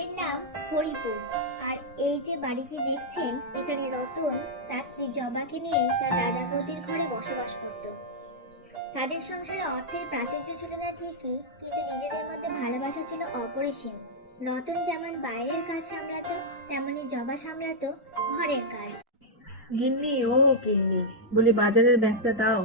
বাড়ির নাম হরিপুর। আর এই যে বাড়িটি দেখছেন, এখানে রতন তার স্ত্রী জবাকে নিয়ে তার দাদা বৌদির ঘরে বসবাস করত। তাদের সংসারে অর্থের প্রাচুর্য ছিল না ঠিকই, কিন্তু নিজেদের মধ্যে ভালোবাসা ছিল অপরিসীম। রতন যেমন বাইরের কাজ সামলাতো, তেমনি জবা সামলাতো ঘরের কাজ। গিন্নি, ও গিন্নি, বলি বাজারের ব্যাগটা দাও।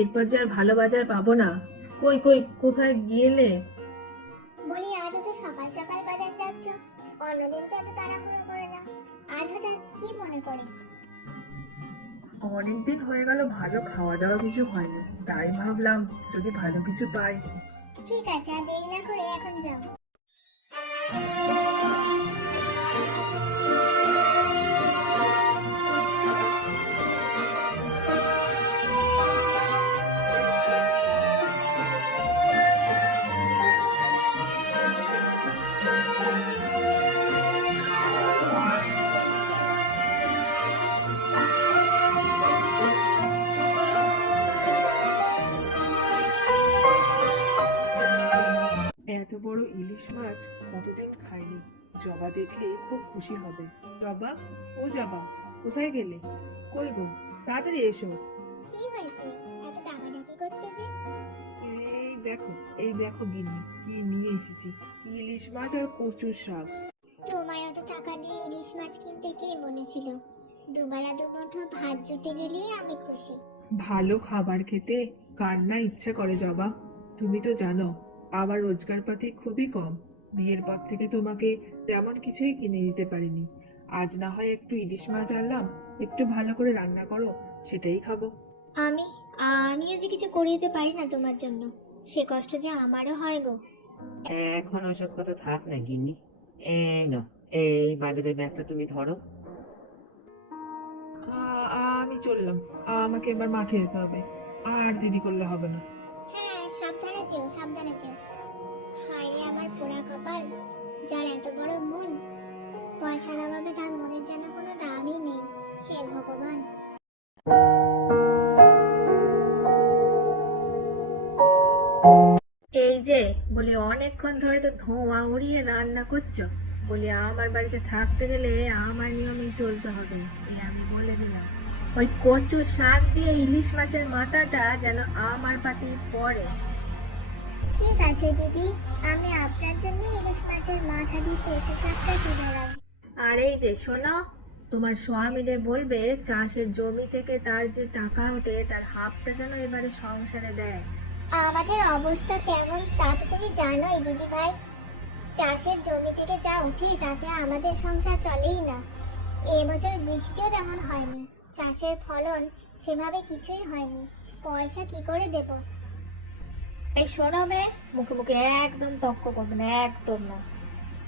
এরপর যে আর ভালো বাজার পাবো না। কই কই কোথায় গেলে? বলি, আজ তো সকাল সকাল বাজার যাচ্ছ, অন্যদিন তো এত তাড়াহুড়ো করে না, আজ হঠাৎ কি মনে করে? অনেকদিন হয়ে গেল ভালো খাওয়া দাওয়া কিছু হয়নি, তাই ভাবলাম যদি ভালো কিছু পাই। ঠিক আছে, আর দেরি না করে এখন যাও। এত বড় ইলিশ মাছ কতদিন খাইনি। জবা দেখলে খুব খুশি হবে। জবা, ও জবা, কোথায় গেলে? কই গো, তাড়াতাড়ি এসো। কি হয়েছে, এত ডাকাডাকি করছো যে? এই দেখো, এই দেখো গিন্নি, কি নিয়ে এসেছি। ইলিশ মাছ আর কচুর শাক। তোমায় অত টাকা দিয়ে ইলিশ মাছ কিনতে কে বলেছিল? দুবেলা দুমুঠো ভাত জুটে গেলেই আমি খুশি। ভালো খাবার খেতে কার না ইচ্ছে করে জবা। তুমি তো জানো আমার রোজগারপাতি খুবই কম। বিয়ের পর থেকে তোমাকে তেমন কিছুই কিনে দিতে পারিনি। আজ না হয় একটু ইলিশ মাছ আনলাম, একটু ভালো করে রান্না করো, সেটাই খাবো। আমি আমিও যে কিছু করে দিতে পারি না তোমার জন্য, সে কষ্ট যে আমারও হয় গো। এখন ওসব কথা থাক না গিন্নি। এই নাও, এই বাজারের ব্যাগটা তুমি ধরো। আমি চললাম। আমাকে এবার মাঠে যেতে হবে, আর দেরি করলে হবে না। হ্যাঁ, সাবধানে যেও, সাবধানে যেও। হায় রে আমার পোড়া কপাল, যার এত বড় মন, পয়সার অভাবে তার মনের যেন কোনো দামই নেই। হে ভগবান। এই যে বলি, অনেকক্ষণ ধরে তো ধোঁয়া উড়িয়ে রান্না করছো। বলি আমার বাড়িতে থাকতে গেলে আমার নিয়মেই চলতে হবে, এই আমি বলে দিলাম। ওই কচু শাক দিয়ে ইলিশ মাছের মাথাটা যেন আমার পাতে পড়ে। ঠিক আছে দিদি, আমি আপনার জন্য ইলিশ মাছের মাথা দিয়ে কচু শাকটা তুলে রাখবো। আর এই যে শোনো, তোমার স্বামীরে বলবে চাষের জমি থেকে তার যে টাকা ওঠে তার হাফটা যেন এবারে সংসারে দেয়। আমাদের অবস্থা কেমন তা তো তুমি জানোই দিদি ভাই। চাষের জমি থেকে যা উঠে তাতে আমাদের সংসার চলেই না। এবছর বৃষ্টিও তেমন হয়নি, চাষের ফলন সেভাবে কিছুই হয়নি, পয়সা কি করে দেব? এই শোনো মেয়ে, মুখে মুখে একদম তর্ক করবে না, একদম না।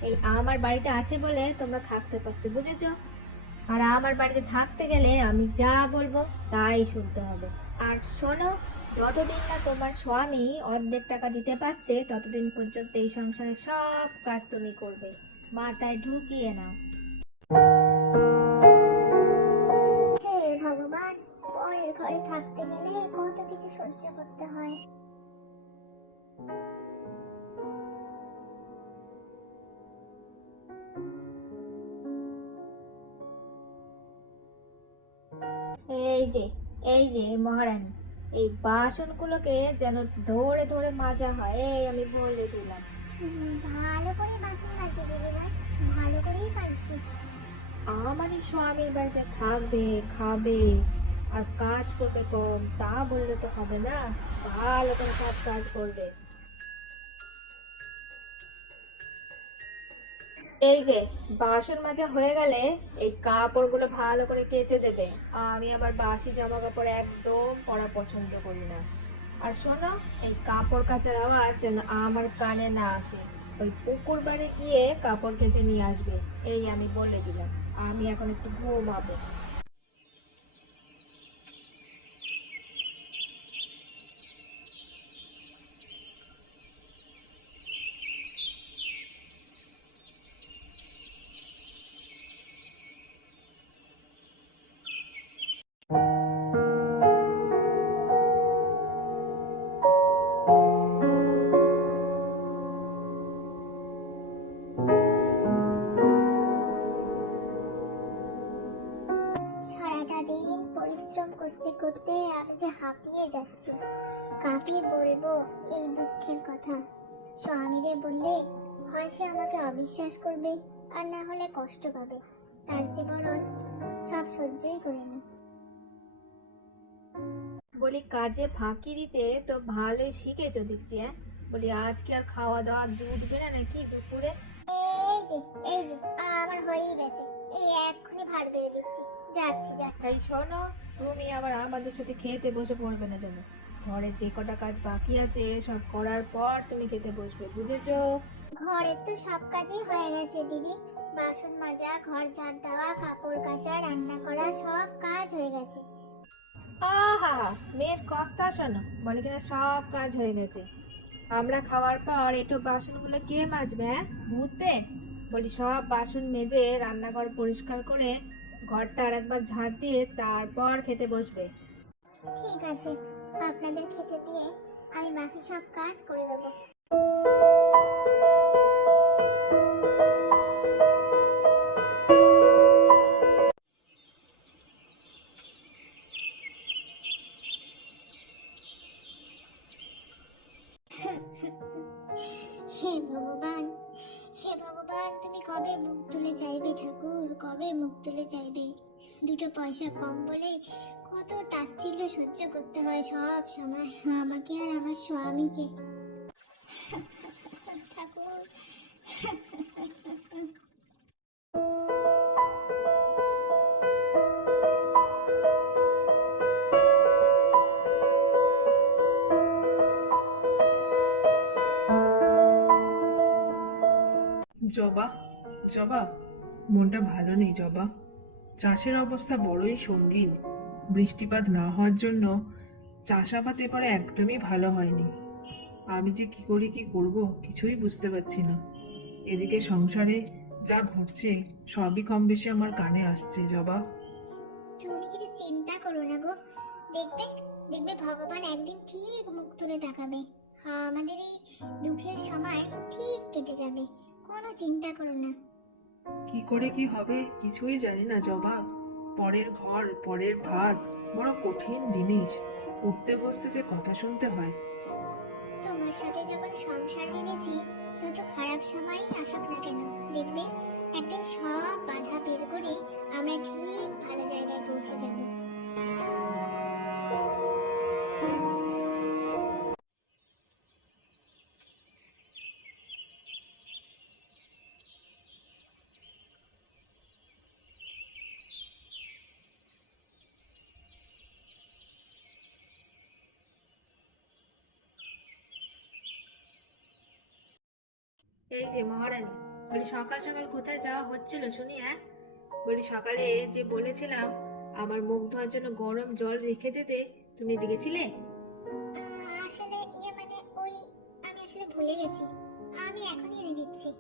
এই আমার বাড়িটা আছে বলে তোমরা থাকতে পারছো, বুঝেছো? আর আমার বাড়িতে থাকতে গেলে আমি যা বলবো তাই শুনতে হবে। আর শোনো, যতদিন না তোমার স্বামী অর্ধেক টাকা দিতে পারছে ততদিন পর্যন্ত এই সংসারে সব কাজ তুমি করবে, মাথায় ঢুকিয়ে নাও। হে ভগবান, পরের ঘরে থাকতে গেলে কত কিছু সহ্য করতে হয়। এই যে, এই যে মহারানী, এই বাসনগুলোকে যেন ধরে ধরে মাজা হয়, এই আমি বলে দিলাম। ভালো করে বাসন মাজছি দিদি ভাই, ভালো করেই পাচ্ছি। আমার এই স্বামীর বাড়িতে থাকবে, খাবে আর কাজ করবে কম, তা বললে তো হবে না। ভালো করে সব কাজ করবে। এই যে বাসন মাজা হয়ে গেলে এই কাপড়গুলো ভালো করে কেচে দেবে। আমি আবার বাসি জামা কাপড় একদম পরা পছন্দ করি না। আর শোনো, এই কাপড় কাচার আওয়াজ যেন আমার কানে না আসে। ওই পুকুর বাড়ি গিয়ে কাপড় কেচে নিয়ে আসবে, এই আমি বলে দিলাম। আমি এখন একটু ঘুমাবো। আমি যে হাঁপিয়ে যাচ্ছি। কাকে বলবো এই দুঃখের কথা? স্বামীরে বললে হয় সে আমাকে অবিশ্বাস করবে, আর না হলে কষ্ট পাবে। তার চেয়ে বরং সব সহ্যই করে নি। বলি কাজে ফাঁকি দিতে তো ভালোই শিখেছো দেখছি, হ্যাঁ? বলি আজকে আর খাওয়া দাওয়া জুটবে না নাকি দুপুরে? এই যে এই যে আমার হয়েই গেছে, এই এক্ষুনি ভাত বেড়ে দিচ্ছি, যাচ্ছি যা। এই শোনো, তুমি আবার আমাদের সাথে খেতে বসে পড়বে না যেন। ঘরে যে কটা কাজ বাকি আছে সব করার পর তুমি খেতে বসবে, বুঝেছো? ঘরের তো সব কাজই হয়ে গেছে দিদি। বাসন মাজা, ঘর ঝাড় দেওয়া, কাপড় কাচা, রান্না করা, সব কাজ হয়ে গেছে। আহা, মেয়ের কথা শোনো, বলে কিনা সব কাজ হয়ে গেছে। আমরা খাওয়ার পর একটু বাসনগুলো কে মাজবে, হ্যাঁ? ভূতে? বলি সব বাসন মেজে রান্নাঘর পরিষ্কার করে ঘরটা আর একবার ঝাড় দিয়ে তারপর খেতে বসবে। ঠিক আছে, আপনাদের খেতে দিয়ে আমি বাকি সব কাজ করে দেবো। হে ভগবান, হে ভগবান, তুমি কবে মুখ তুলে চাইবে ঠাকুর, কবে মুখ তুলে চাইবে? দুটো পয়সা কম বলে কত তাচ্ছিল্য সহ্য করতে হয় সব সময়, আমাকে আর আমার স্বামীকে। ঠাকুর, জবা, জবা, মনটা ভালো নেই জবা। চাষের অবস্থা বড়ই সঙ্গীন। বৃষ্টিপাত না হওয়ার জন্য চাষাবাদ এবারে একদমই ভালো হয়নি। আমি যে কি করি কি করব কিছুই বুঝতে পারছি না। এদিকে সংসারে যা ঘটছে সবই কম বেশি আমার কানে আসছে জবা। তুমি কিছু চিন্তা করো না গো। দেখবে, দেখবে ভগবান একদিন ঠিক মুখ তুলে তাকাবে। হ্যাঁ, আমাদের এই দুঃখের সময় ঠিক কেটে যাবে। কোনো চিন্তা করো না। কি করে কি হবে কিছুই জানি না জবা। পরের ঘর পরের ভাত বড় কঠিন জিনিস। উঠতে বসতে যে কথা শুনতে হয়। তোমার সাথে যখন সংসার বেঁধেছি, যত খারাপ সময়ই আসুক না কেন, দেখবে একদিন সব বাধা বের করে আমরা ঠিক ভালো জায়গায় পৌঁছে যাব। এই যে মহারানী, বলি সকাল সকাল কোথায় যাওয়া হচ্ছিল শুনি, হ্যাঁ? বলি সকালে যে বলেছিলাম আমার মুখ ধোয়ার জন্য গরম জল রেখে দিতে, তুমি দেখেছিলে? আসলে মানে ওই, আমি আসলে ভুলে গেছি। আমি এখনই এনে দিচ্ছি।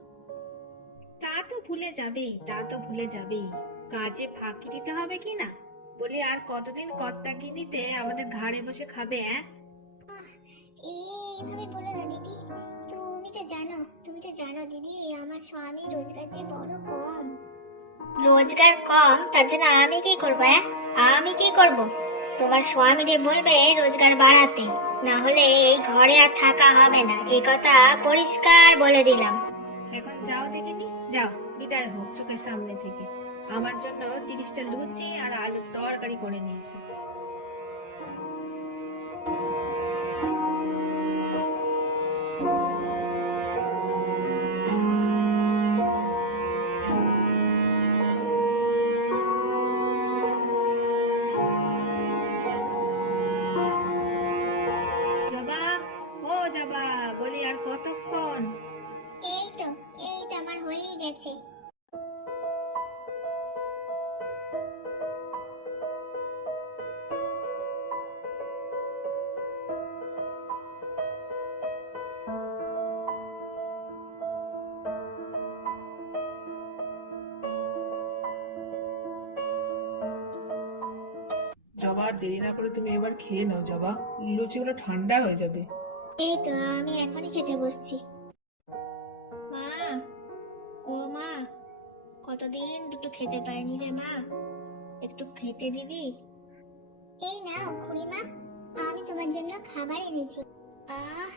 তা তো ভুলে যাবেই, তা তো ভুলে যাবেই। কাজে ফাঁকি দিতে হবে কি না? বলি আর কতদিন কর্তাগিন্নিতে আমাদের ঘাড়ে বসে খাবে, হ্যাঁ? এইভাবে বলো না দিদি। তুমি তো জানো দিদি, আমার স্বামী রোজগার যে বড় কম। রোজগার কম, তার জন্য আমি কি করবো? আমি কি করব? তোমার স্বামীরে বলবে রোজগার বাড়াতে, না হলে এই ঘরে আর থাকা হবে না, এই কথা পরিষ্কার বলে দিলাম। এখন যাও দেখিনি, যাও, বিদায় হোক চোখের সামনে থেকে। আমার জন্য 30টা লুচি আর আলুর তরকারি করে নিয়ে এসো। জবা, ও জবা, বলি আর কতক্ষণ? এই তো, এই তো আমার হয়েই গেছে। জবা, আর দেরি না করে তুমি এবার খেয়ে নাও জবা। লুচিগুলো ঠান্ডা হয়ে যাবে। এই তো আমি এখনই খেতে বসছি। মা, ও মা, কতদিন দুটো খেতে পাইনি রে মা, একটু খেতে দিবি? এই নাও খুড়িমা, আমি তোমার জন্য খাবার এনেছি। আহ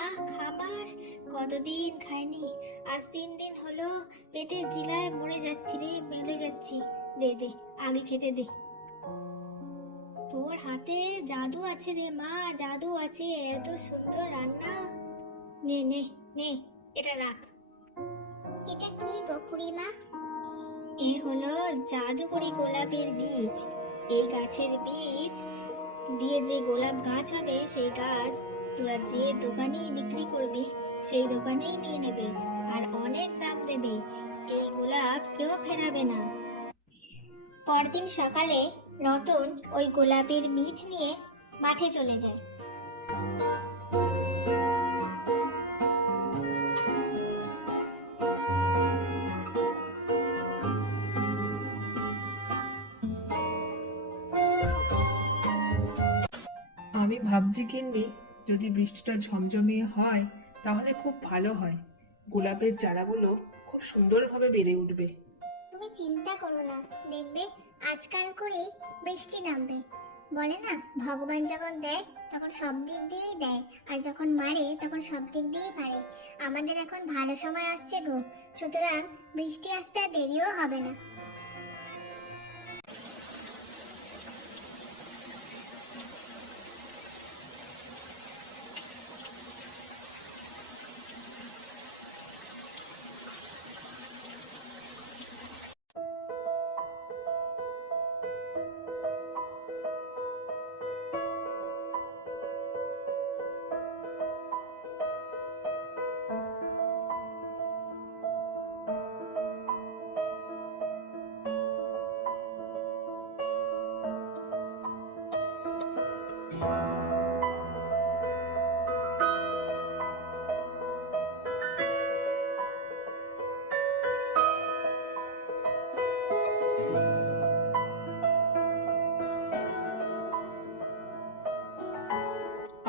আহ খাবার কতদিন খাইনি, আজ 3 দিন হলো পেটের জিলায় মরে যাচ্ছি রে, মরে যাচ্ছি। দে দে আগে খেতে দে। তোর হাতে জাদু আছে রে মা, জাদু আছে, এত সুন্দর রান্না। নে নে নে, এটা রাখ। এটা কি গো খুড়িমা? এ হলো জাদুকরি গোলাপের বীজ। এই গাছের বীজ দিয়ে যে গোলাপ গাছ হবে, সেই গাছ তোরা যে দোকানেই বিক্রি করবি সেই দোকানেই নিয়ে নেবে, আর অনেক দাম দেবে। এই গোলাপ কেউ ফেরাবে না। পরদিন সকালে রতন ওই গোলাপের বীজ নিয়ে মাঠে চলে যায়। আমি ভাবছি গিন্নি, যদি বৃষ্টিটা ঝমঝমিয়ে হয় তাহলে খুব ভালো হয়। গোলাপের চারাগুলো খুব সুন্দরভাবে বেড়ে উঠবে। তুমি চিন্তা করো না, দেখবে আজকাল করেই বৃষ্টি নামবে। বলে না, ভগবান যখন দেয় তখন সব দিক দিয়েই দেয়, আর যখন মারে তখন সব দিক দিয়েই মারে। আমাদের এখন ভালো সময় আসছে গো, সুতরাং বৃষ্টি আসতে আর দেরিও হবে না।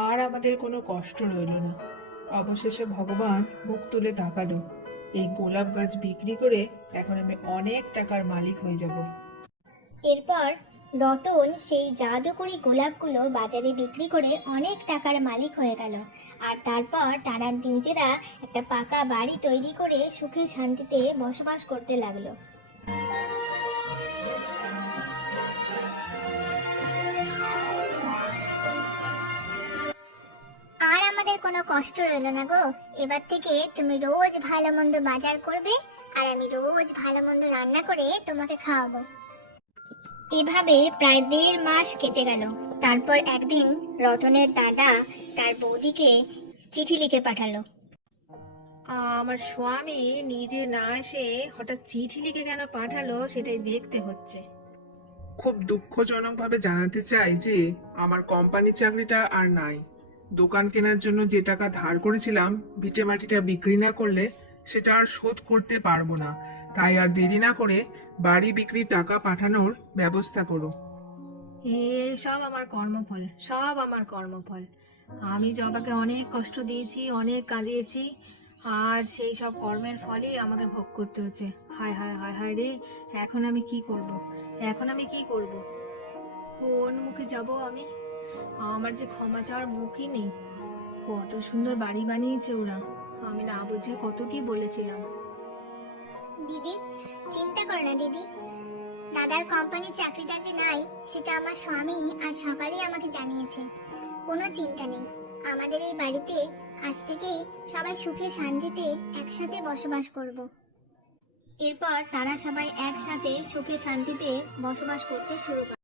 আর আমাদের কোনো কষ্ট রইল না। অবশেষে ভগবান মুখ তুলে তাকালো। এই গোলাপ গাছ বিক্রি করে এখন আমি অনেক টাকার মালিক হয়ে যাব। এরপর রতন সেই জাদুকরি গোলাপগুলো বাজারে বিক্রি করে অনেক টাকার মালিক হয়ে গেল। আর তারপর তারা নিজেরা একটা পাকা বাড়ি তৈরি করে সুখে শান্তিতে বসবাস করতে লাগলো। আর আমাদের কোনো কষ্ট রইল না গো। এবার থেকে তুমি রোজ ভালো মন্দ বাজার করবে, আর আমি রোজ ভালো মন্দ রান্না করে তোমাকে খাওয়াবো। এভাবে প্রায় 1.5 মাস কেটে গেল। তারপর একদিন রতনের দাদা তার বৌদিকে চিঠি লিখে পাঠালো। আমার স্বামী নিজে না এসে হঠাৎ চিঠি লিখে কেন পাঠালো সেটাই দেখতে হচ্ছে। খুব দুঃখজনকভাবে জানাতে চাই যে আমার কোম্পানির চাকরিটা আর নাই। দোকান কেনার জন্য যে টাকা ধার করেছিলাম, ভিটে মাটিটা বিক্রি না করলে সেটা আর শোধ করতে পারবো না। তাই আর দেরি না করে বাড়ি বিক্রির টাকা পাঠানোর ব্যবস্থা করো। সব আমার কর্মফল, সব আমার কর্মফল। আমি জবাকে অনেক কষ্ট দিয়েছি, অনেক কাঁদিয়েছি, আর সেই সব কর্মের ফলই আমাকে ভোগ করতে হচ্ছে। হায় হায় হায় হায় রে, এখন আমি কি করব? এখন আমি কি করব? কোন মুখে যাব আমি? আমার যে ক্ষমা চাওয়ার মুখই নেই। কত সুন্দর বাড়ি বানিয়েছে ওরা, আমি না বুঝে কত কি বলেছিলাম। দিদি, চিন্তা করো না দিদি। দাদার কোম্পানির চাকরিটা যে নাই সেটা আমার স্বামী আজ সকালেই আমাকে জানিয়েছে। কোনো চিন্তা নেই, আমাদের এই বাড়িতে আজ থেকেই সবাই সুখে শান্তিতে একসাথে বসবাস করব। এরপর তারা সবাই একসাথে সুখে শান্তিতে বসবাস করতে শুরু করে।